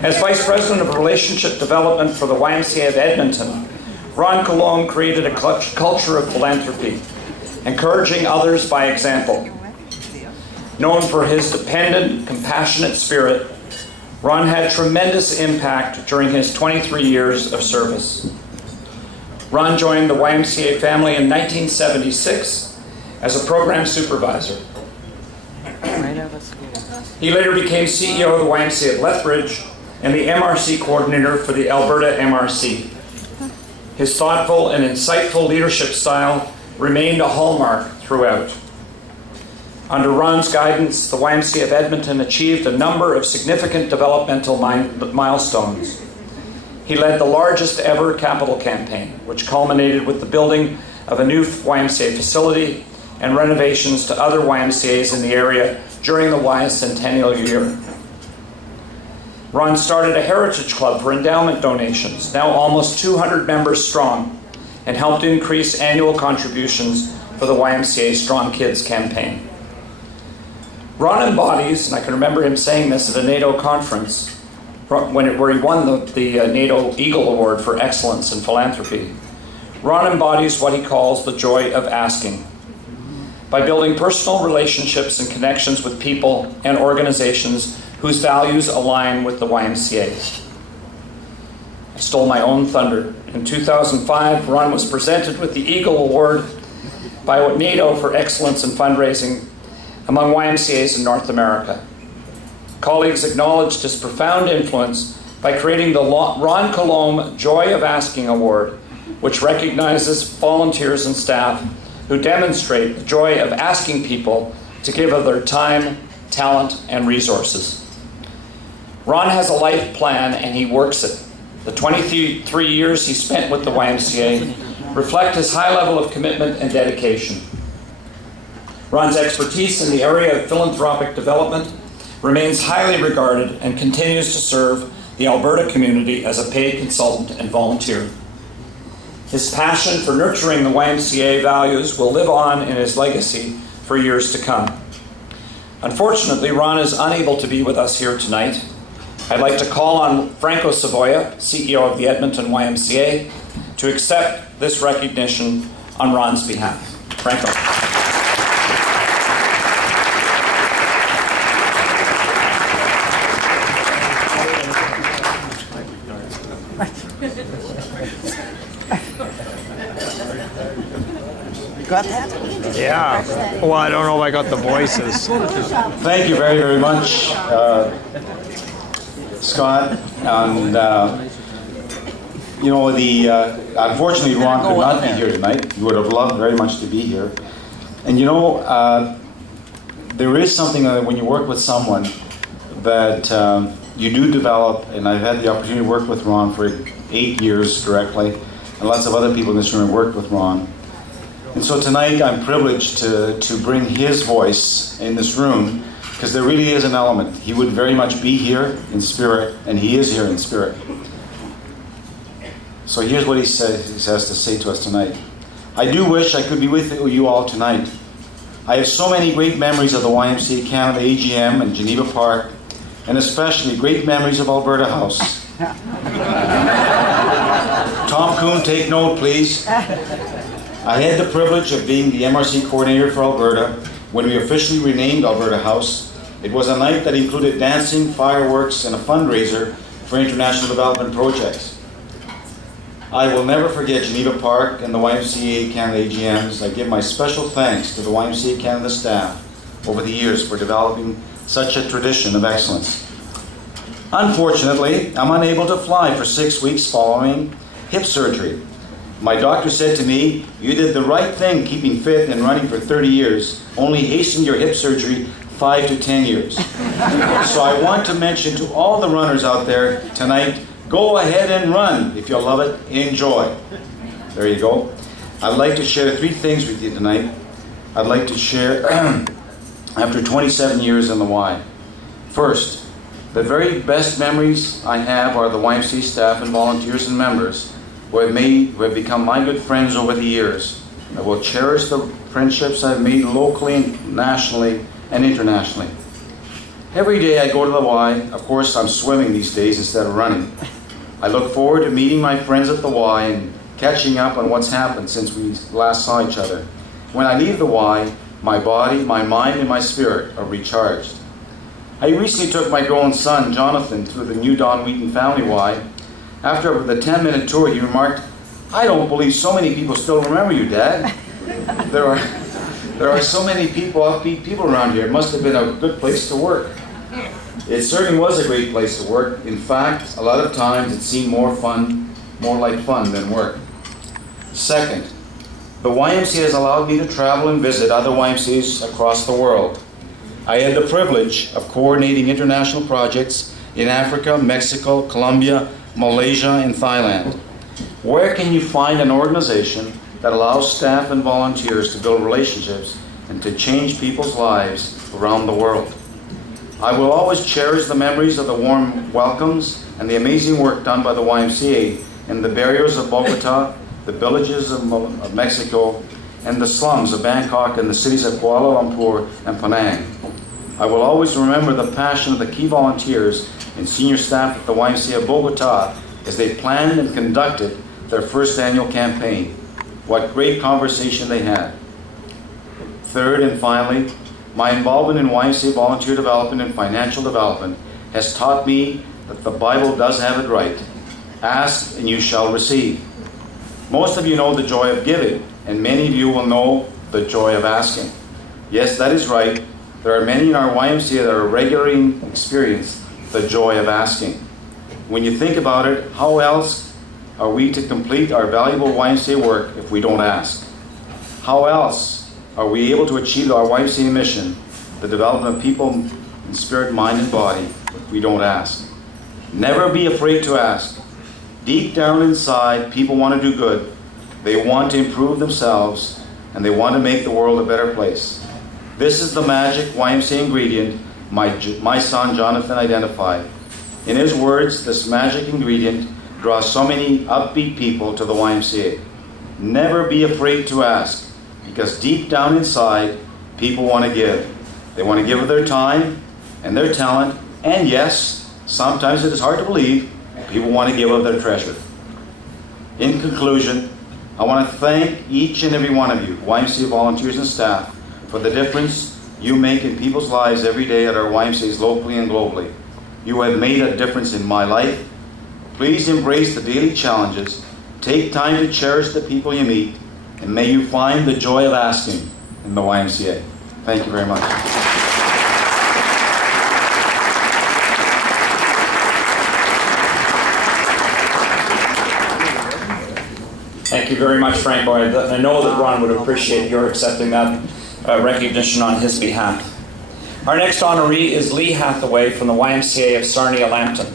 As Vice President of Relationship Development for the YMCA of Edmonton, Ron Coulombe created a culture of philanthropy, encouraging others by example. Known for his dependent, compassionate spirit, Ron had tremendous impact during his 23 years of service. Ron joined the YMCA family in 1976 as a program supervisor. He later became CEO of the YMCA of Lethbridge and the MRC coordinator for the Alberta MRC. His thoughtful and insightful leadership style remained a hallmark throughout. Under Ron's guidance, the YMCA of Edmonton achieved a number of significant developmental milestones. He led the largest ever capital campaign, which culminated with the building of a new YMCA facility and renovations to other YMCAs in the area during the Y Centennial year. Ron started a heritage club for endowment donations, now almost 200 members strong, and helped increase annual contributions for the YMCA Strong Kids campaign. Ron embodies, and I can remember him saying this at a NATO conference, where he won the NATO Eagle Award for Excellence in Philanthropy. Ron embodies what he calls the joy of asking. By building personal relationships and connections with people and organizations whose values align with the YMCA. I stole my own thunder. In 2005, Ron was presented with the Eagle Award by NATO for Excellence in Fundraising among YMCAs in North America. Colleagues acknowledged his profound influence by creating the Ron Coulombe Joy of Asking Award, which recognizes volunteers and staff who demonstrate the joy of asking people to give of their time, talent, and resources. Ron has a life plan and he works it. The 23 years he spent with the YMCA reflect his high level of commitment and dedication. Ron's expertise in the area of philanthropic development remains highly regarded and continues to serve the Alberta community as a paid consultant and volunteer. His passion for nurturing the YMCA values will live on in his legacy for years to come. Unfortunately, Ron is unable to be with us here tonight. I'd like to call on Franco Savoia, CEO of the Edmonton YMCA, to accept this recognition on Ron's behalf. Franco. Got that? Yeah. Well, I don't know if I got the voices. Thank you very, very much, Scott. And, you know, unfortunately, Ron could not be here tonight. He would have loved very much to be here. And, you know, there is something that when you work with someone that you do develop, and I've had the opportunity to work with Ron for 8 years directly, and lots of other people in this room have worked with Ron. And so tonight I'm privileged to bring his voice in this room, because there really is an element. He would very much be here in spirit, and he is here in spirit. So here's what he has to say to us tonight. I do wish I could be with you all tonight. I have so many great memories of the YMCA Canada AGM and Geneva Park, and especially great memories of Alberta House. Tom Kuhn, take note, please. I had the privilege of being the MRC coordinator for Alberta when we officially renamed Alberta House. It was a night that included dancing, fireworks, and a fundraiser for international development projects. I will never forget Geneva Park and the YMCA Canada AGMs. I give my special thanks to the YMCA Canada staff over the years for developing such a tradition of excellence. Unfortunately, I'm unable to fly for 6 weeks following hip surgery. My doctor said to me, "You did the right thing keeping fit and running for 30 years, only hastened your hip surgery 5 to 10 years. So I want to mention to all the runners out there tonight, go ahead and run. If you love it, enjoy." There you go. I'd like to share 3 things with you tonight. I'd like to share after 27 years in the Y. First, the very best memories I have are the YMCA staff and volunteers and members who have become my good friends over the years. I will cherish the friendships I've made locally, nationally, and internationally. Every day I go to the Y. Of course, I'm swimming these days instead of running. I look forward to meeting my friends at the Y and catching up on what's happened since we last saw each other. When I leave the Y, my body, my mind, and my spirit are recharged. I recently took my grown son, Jonathan, through the new Don Wheaton Family Y. After the 10-minute tour, he remarked, "I don't believe so many people still remember you, Dad. There are so many people, upbeat people around here. It must have been a good place to work." It certainly was a great place to work. In fact, a lot of times it seemed more like fun than work. Second, the YMCA has allowed me to travel and visit other YMCAs across the world. I had the privilege of coordinating international projects in Africa, Mexico, Colombia, Malaysia, and Thailand. Where can you find an organization that allows staff and volunteers to build relationships and to change people's lives around the world? I will always cherish the memories of the warm welcomes and the amazing work done by the YMCA in the barrios of Bogota, the villages of Mexico, and the slums of Bangkok and the cities of Kuala Lumpur and Penang. I will always remember the passion of the key volunteers and senior staff at the YMCA of Bogota as they planned and conducted their first annual campaign. What great conversation they had. Third and finally, my involvement in YMCA volunteer development and financial development has taught me that the Bible does have it right. Ask and you shall receive. Most of you know the joy of giving, and many of you will know the joy of asking. Yes, that is right. There are many in our YMCA that are regularly experience the joy of asking. When you think about it, how else are we to complete our valuable YMCA work if we don't ask? How else are we able to achieve our YMCA mission, the development of people in spirit, mind, and body, if we don't ask? Never be afraid to ask. Deep down inside, people want to do good. They want to improve themselves, and they want to make the world a better place. This is the magic YMCA ingredient my son Jonathan identified. In his words, this magic ingredient draws so many upbeat people to the YMCA. Never be afraid to ask, because deep down inside, people want to give. They want to give of their time and their talent, and yes, sometimes it is hard to believe, people want to give of their treasure. In conclusion, I want to thank each and every one of you, YMCA volunteers and staff, for the difference you make in people's lives every day at our YMCAs locally and globally. You have made a difference in my life. Please embrace the daily challenges, take time to cherish the people you meet, and may you find the joy of asking in the YMCA. Thank you very much. Thank you very much, Frank Boyd. I know that Ron would appreciate your accepting that recognition on his behalf. Our next honoree is Lee Hathaway from the YMCA of Sarnia-Lambton.